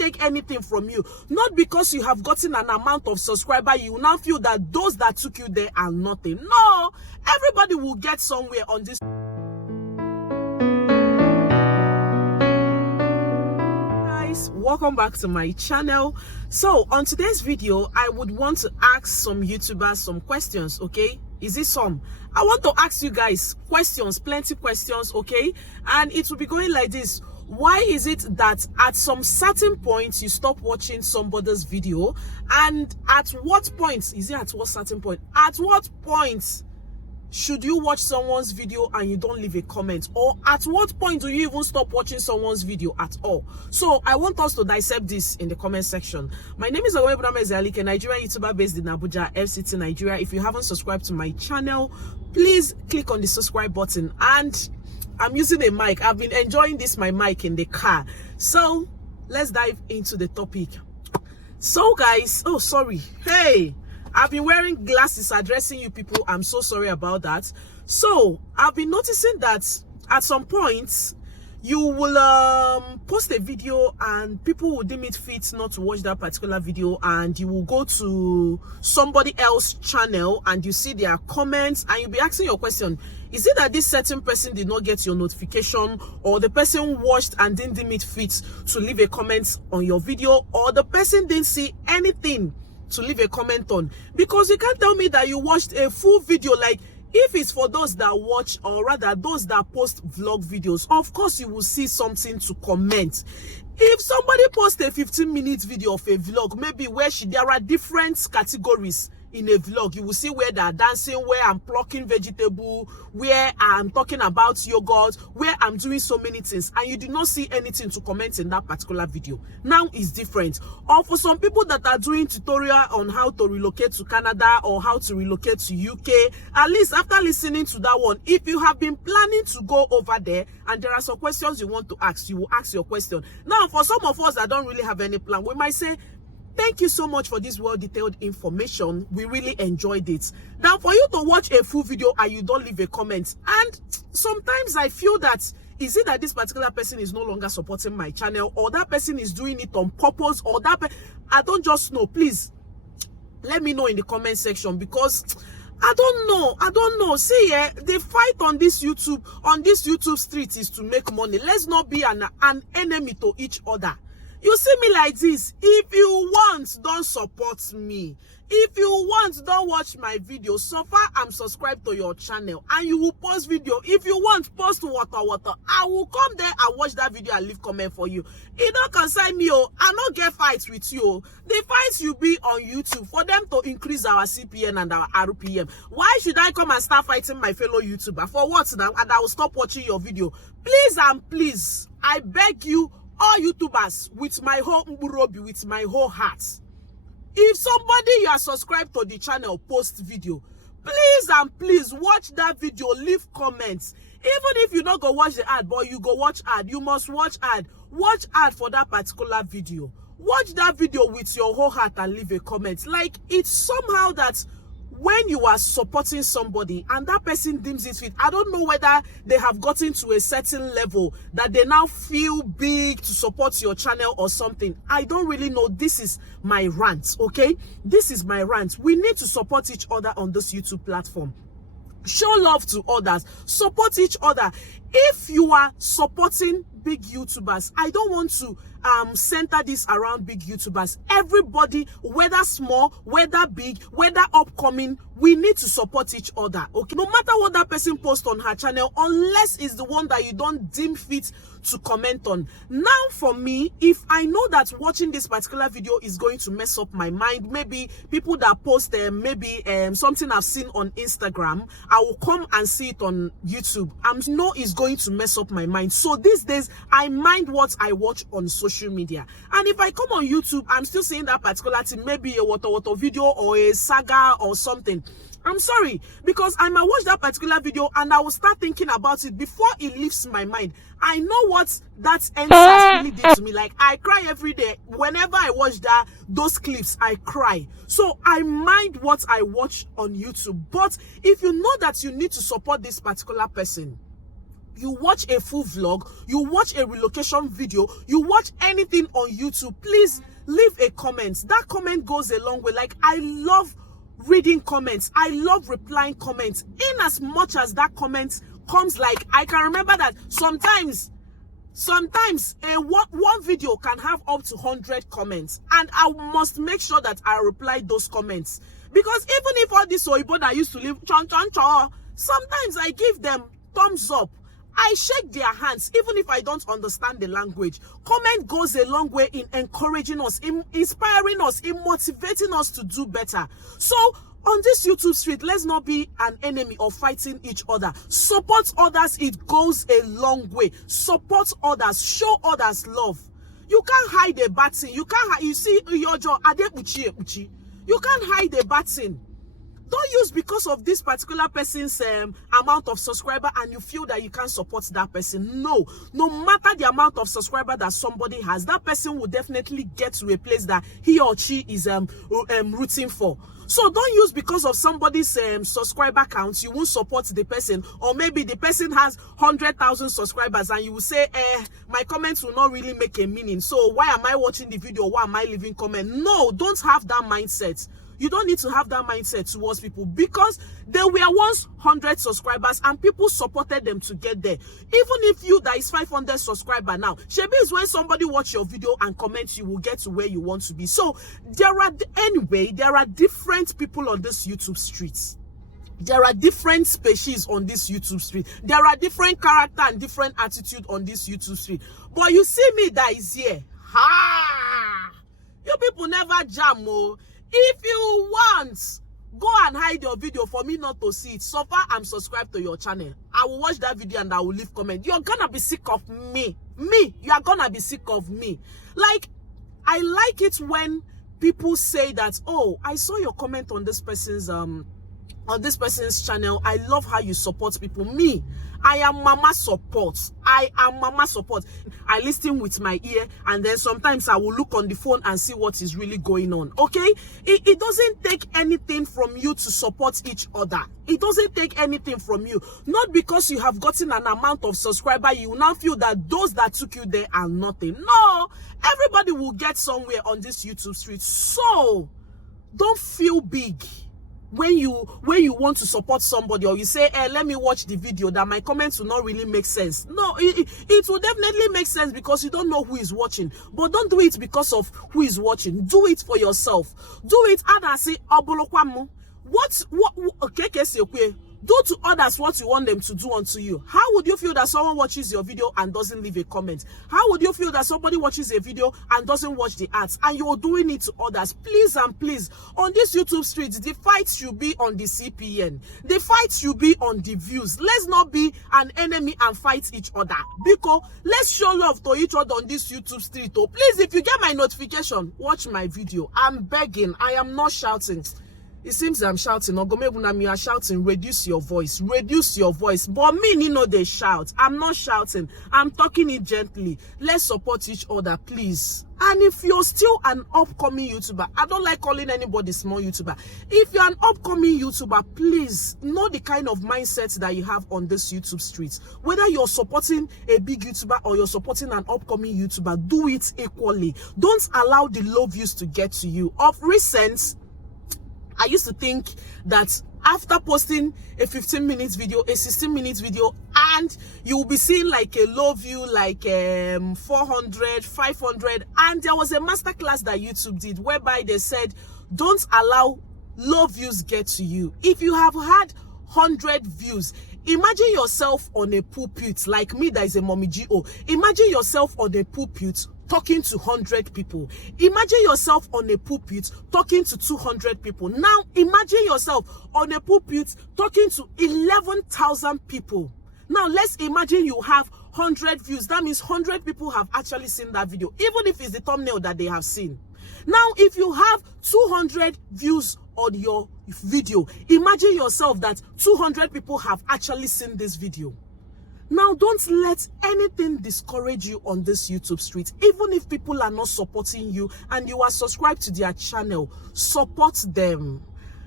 take anything from you. Not because you have gotten an amount of subscriber, you now feel that those that took you there are nothing. No, everybody will get somewhere on this. Guys, welcome back to my channel. So on today's video, I would want to ask some YouTubers some questions, okay? Is it some? I want to ask you guys questions, plenty questions, okay? And it will be going like this. Why is it that at some certain point you stop watching somebody's video? And at what point, is it at what certain point? At what point should you watch someone's video and you don't leave a comment? Or at what point do you even stop watching someone's video at all? So I want us to dissect this in the comment section. My name is OGOM'S, a Nigerian YouTuber based in Abuja, FCT, Nigeria. If you haven't subscribed to my channel, please click on the subscribe button. And I'm using a mic. I've been enjoying my mic in the car. So let's dive into the topic. So guys, oh sorry, hey, I've been wearing glasses addressing you people. I'm so sorry about that. So I've been noticing that at some point you will post a video and people will deem it fit not to watch that particular video, and you will go to somebody else's channel and you see their comments and you'll be asking your question. Is it that this certain person did not get your notification, or the person watched and didn't deem it fit to leave a comment on your video, or the person didn't see anything to leave a comment on? Because you can't tell me that you watched a full video. Like, if it's for those that watch, or rather those that post vlog videos, of course you will see something to comment. If somebody posts a 15-minute video of a vlog, maybe where there are different categories in a vlog, you will see where they're dancing, where I'm plucking vegetable, where I'm talking about yogurt, where I'm doing so many things, and you do not see anything to comment in that particular video. Now is different. Or for some people that are doing tutorial on how to relocate to Canada or how to relocate to UK, at least after listening to that one, if you have been planning to go over there and there are some questions you want to ask, you will ask your question. Now for some of us that don't really have any plan, we might say, thank you so much for this well-detailed information. We really enjoyed it. Now, for you to watch a full video and you don't leave a comment, and sometimes I feel that, is it that this particular person is no longer supporting my channel, or that person is doing it on purpose, or that I don't just know. Please let me know in the comment section, because I don't know. See, the fight on this YouTube street is to make money. Let's not be an enemy to each other. You see me like this. If you want, don't support me. If you want, don't watch my video. So far, I'm subscribed to your channel and you will post video. If you want, post water. I will come there and watch that video and leave comment for you. It don't concern me. I don't get fights with you. The fights you be on YouTube for them to increase our CPN and our RPM. Why should I come and start fighting my fellow YouTuber? For what now? And I will stop watching your video. Please and please, I beg you, all YouTubers, with my whole mburobi, with my whole heart, if somebody you are subscribed to the channel post video, please and please watch that video, leave comments. Even if you don't go watch the ad, but you go watch ad, you must watch ad. Watch ad for that particular video. Watch that video with your whole heart and leave a comment. Like, it's somehow that when you are supporting somebody and that person deems it fit, I don't know whether they have gotten to a certain level that they now feel big to support your channel or something. I don't really know. This is my rant, okay? This is my rant. We need to support each other on this YouTube platform. Show love to others. Support each other. If you are supporting big YouTubers, I don't want to center this around big YouTubers. Everybody, whether small, whether big, whether upcoming, we need to support each other, okay? No matter what that person posts on her channel, unless it's the one that you don't deem fit to comment on. Now for me, if I know that watching this particular video is going to mess up my mind, maybe people that post maybe something I've seen on Instagram, I will come and see it on YouTube. I know it's going to mess up my mind. So these days, I mind what I watch on social media. And if I come on YouTube, I'm still seeing that particular thing, maybe a water video or a saga or something. I'm sorry, because I might watch that particular video and I will start thinking about it before it leaves my mind. I know what that answer really did to me. Like, I cry every day. Whenever I watch those clips, I cry. So I mind what I watch on YouTube. But if you know that you need to support this particular person, you watch a full vlog, you watch a relocation video, you watch anything on YouTube, please leave a comment. That comment goes a long way. Like, I love reading comments. I love replying comments. In as much as that comment comes, like, I can remember that sometimes one video can have up to 100 comments, and I must make sure that I reply those comments. Because even if all these Oibo that used to live, sometimes I give them thumbs up. I shake their hands, even if I don't understand the language. Comment goes a long way in encouraging us, in inspiring us, in motivating us to do better. So, on this YouTube street, let's not be an enemy or fighting each other. Support others, it goes a long way. Support others, show others love. You can't hide a bad thing. You can't hide, you see, your job, you can't hide a bad thing. Don't use because of this particular person's amount of subscriber and you feel that you can't support that person. No matter the amount of subscriber that somebody has, that person will definitely get to a place that he or she is rooting for. So don't use because of somebody's subscriber count, you won't support the person. Or maybe the person has 100,000 subscribers and you will say, my comments will not really make a meaning. So why am I watching the video? Why am I leaving comment? No, don't have that mindset. You don't need to have that mindset towards people, because they were once 100 subscribers and people supported them to get there. Even if you that is 500 subscriber now, Shebi is when somebody watch your video and comment, you will get to where you want to be. So there are different people on this YouTube streets. There are different species on this YouTube street. There are different character and different attitude on this YouTube street. But you see me that is here. Ha! You people never jam, oh. If you want, go and hide your video for me not to see it. So far, I'm subscribed to your channel. I will watch that video and I will leave comment. You're gonna be sick of me. You are gonna be sick of me. Like, I like it when people say that, oh, I saw your comment on this person's channel. I love how you support people. Me, I am mama support. I am mama support. I listen with my ear, and then sometimes I will look on the phone and see what is really going on. Okay, it doesn't take anything from you to support each other. It doesn't take anything from you. Not because you have gotten an amount of subscriber, you now feel that those that took you there are nothing. No, everybody will get somewhere on this YouTube street. So don't feel big when you want to support somebody, or you say, let me watch the video, that my comments will not really make sense. No, it will definitely make sense because you don't know who is watching. But don't do it because of who is watching. Do it for yourself. Do it do to others what you want them to do unto you. How would you feel that someone watches your video and doesn't leave a comment? How would you feel that somebody watches a video and doesn't watch the ads, and you're doing it to others? Please and please, on this YouTube street, the fight should be on the CPN. The fight should be on the views. Let's not be an enemy and fight each other. Because let's show love to each other on this YouTube street. Oh, please, if you get my notification, watch my video. I'm begging. I am not shouting. It seems I'm shouting. Ogom'S, you are shouting. Reduce your voice. Reduce your voice. But me, you know, they shout. I'm not shouting. I'm talking it gently. Let's support each other, please. And if you're still an upcoming YouTuber, I don't like calling anybody small YouTuber. If you're an upcoming YouTuber, please know the kind of mindset that you have on this YouTube street. Whether you're supporting a big YouTuber or you're supporting an upcoming YouTuber, do it equally. Don't allow the low views to get to you. Of recent, I used to think that after posting a 15-minute video, a 16-minute video, and you will be seeing like a low view, like 400, 500. And there was a masterclass that YouTube did whereby they said, don't allow low views get to you. If you have had 100 views, imagine yourself on a pulpit, like me that is a mommy GO. Imagine yourself on a pulpit talking to 100 people. Imagine yourself on a pulpit talking to 200 people. Now, imagine yourself on a pulpit talking to 11,000 people. Now, let's imagine you have 100 views. That means 100 people have actually seen that video, even if it's the thumbnail that they have seen. Now, if you have 200 views on your video, imagine yourself that 200 people have actually seen this video. Now, don't let anything discourage you on this YouTube street. Even if people are not supporting you and you are subscribed to their channel, support them.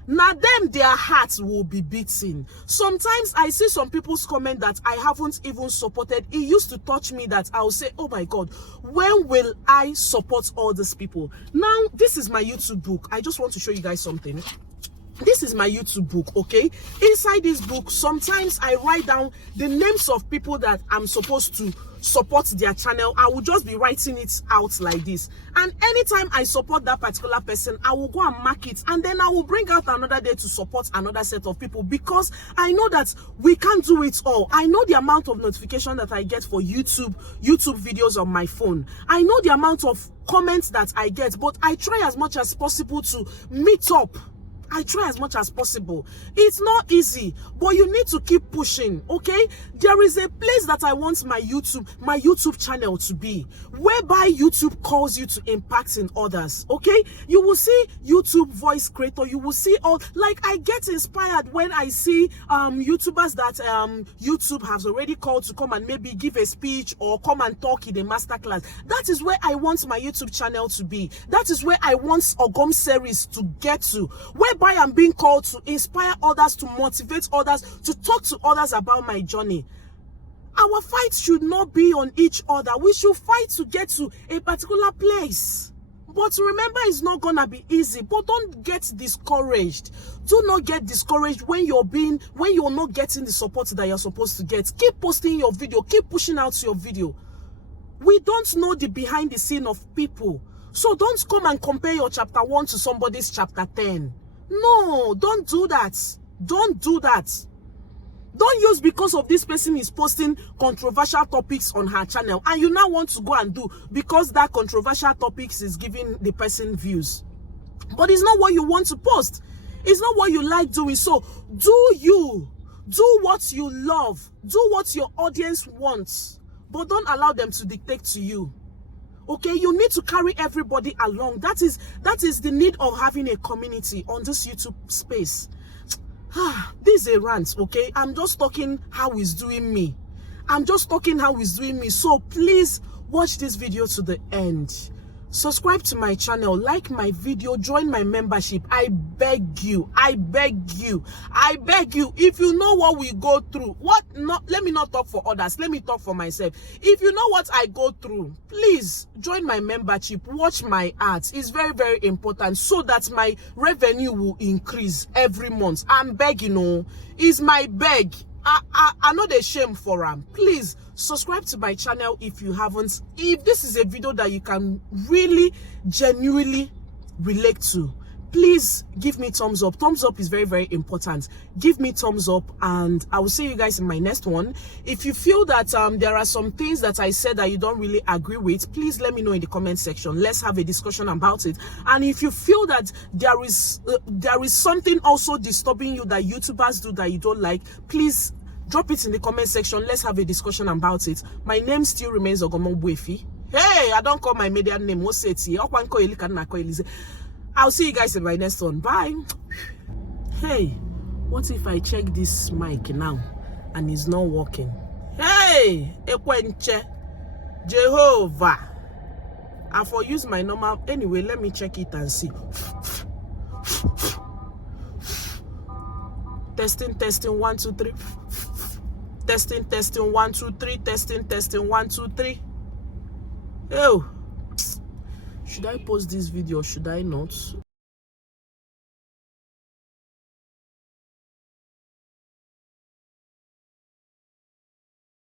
Now them, their hearts will be beating. Sometimes I see some people's comment that I haven't even supported. It used to touch me that I'll say, oh my God, when will I support all these people? Now, this is my YouTube book. I just want to show you guys something. This is my YouTube book, okay? Inside this book, sometimes I write down the names of people that I'm supposed to support their channel. I will just be writing it out like this. And anytime I support that particular person, I will go and mark it. And then I will bring out another day to support another set of people, because I know that we can't do it all. I know the amount of notification that I get for YouTube videos on my phone. I know the amount of comments that I get, but I try as much as possible to meet up. I try as much as possible. It's not easy, but you need to keep pushing, okay? There is a place that I want my YouTube channel to be, whereby YouTube calls you to impact in others, okay? You will see YouTube voice creator. You will see all, like, I get inspired when I see YouTubers that YouTube has already called to come and maybe give a speech or come and talk in a masterclass. That is where I want my YouTube channel to be. That is where I want OGOM'S series to get to, whereby I'm being called to inspire others, to motivate others, to talk to others about my journey. Our fight should not be on each other. We should fight to get to a particular place. But remember, it's not gonna be easy. But don't get discouraged. Do not get discouraged when you're not getting the support that you're supposed to get. Keep posting your video. Keep pushing out your video. We don't know the behind the scene of people. So don't come and compare your chapter 1 to somebody's chapter 10. No, don't do that. Don't do that. Don't use because of this person is posting controversial topics on her channel and you now want to go and do because that controversial topics is giving the person views. But it's not what you want to post. It's not what you like doing. So do what you love. Do what your audience wants. But don't allow them to dictate to you. Okay, you need to carry everybody along. That is the need of having a community on this YouTube space. This is a rant, okay? I'm just talking how it's doing me. So please watch this video to the end. Subscribe to my channel, like my video, join my membership. I beg you. If you know what we go through, let me not talk for others, let me talk for myself. If you know what I go through, please join my membership, watch my ads. It's very, very important so that my revenue will increase every month. I'm begging, you know, it's my beg. I'm not ashamed for them. Please subscribe to my channel if you haven't. If this is a video that you can really genuinely relate to, please give me thumbs up. Thumbs up is very, very important. Give me thumbs up and I will see you guys in my next one. If you feel that there are some things that I said that you don't really agree with, please let me know in the comment section. Let's have a discussion about it. And if you feel that there is something also disturbing you that YouTubers do that you don't like, please drop it in the comment section. Let's have a discussion about it. My name still remains OGOM'S. Hey, I don't call my media name. I'll see you guys in my next one. Bye. Hey, what if I check this mic now and it's not working? Hey, Ekwenche, Jehovah. I for use my normal. Anyway, let me check it and see. Testing, 1, 2, 3. Testing, 1, 2, 3. Testing, 1, 2, 3. Oh. Should I post this video or should I not?